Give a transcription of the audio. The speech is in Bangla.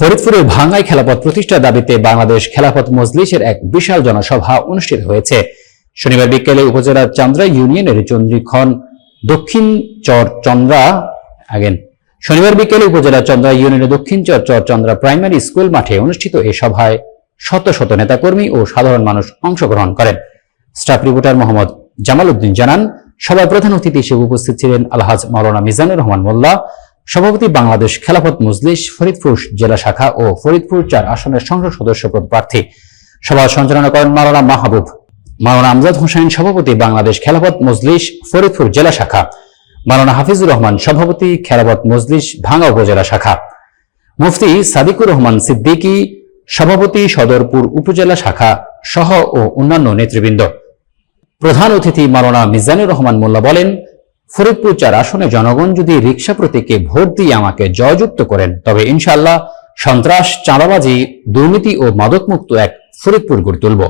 ফরিদপুরের ভাঙ্গাই খেলাপথ প্রতিষ্ঠার দাবিতে বাংলাদেশ খেলাপথ মজলিসের এক বিশাল জনসভা অনুষ্ঠিত হয়েছে। শনিবার বিকেলে উপজেলার চান্দ্রা ইউনিয়নের চন্দ্রীক্ষণ দক্ষিণ চর চন্দ্রা আগেন শনিবার বিকেলে উপজেলার চন্দ্রা ইউনিয়নের দক্ষিণ চর চর চন্দ্রা প্রাইমারি স্কুল মাঠে অনুষ্ঠিত এই সভায় শত শত নেতাকর্মী ও সাধারণ মানুষ অংশগ্রহণ করেন। স্টাফ রিপোর্টার মোহাম্মদ জামাল উদ্দিন জানান সভায় প্রধান অতিথি হিসেবে উপস্থিত ছিলেন আলহাজ মাওলানা মিজানুর রহমান মোল্লা সভাপতি বাংলাদেশ খেলাফত মজলিস, ফরিদপুর জেলা শাখা ও ফরিদপুর চার আসনের সংসদ সদস্য পদ প্রার্থী। সভা সঞ্চালনা করেন মাওলানা মাহবুব। মাওলানা আমজাদ হোসেন, সভাপতি বাংলাদেশ খেলাফত মজলিস, ফরিদপুর জেলা শাখা। মাওলানা হাফিজুর রহমান, সভাপতি খেলাফত মজলিস, ভাঙ্গা উপজেলা শাখা। মুফতি সাদিকুর রহমান সিদ্দিকী, সভাপতি সদরপুর উপজেলা শাখা, সহ ও অন্যান্য নেতৃবৃন্দ। প্রধান অতিথি মাওলানা মিজানুর রহমান মোল্লা বলেন ফরিদপুর চার আসনে জনগণ যদি রিক্সা প্রতীকে ভোট দিয়ে আমাকে জয়যুক্ত করেন, তবে ইনশাল্লাহ সন্ত্রাস, চাঁদাবাজি, দুর্নীতি ও মাদকমুক্ত এক ফরিদপুর গড়ে তুলব।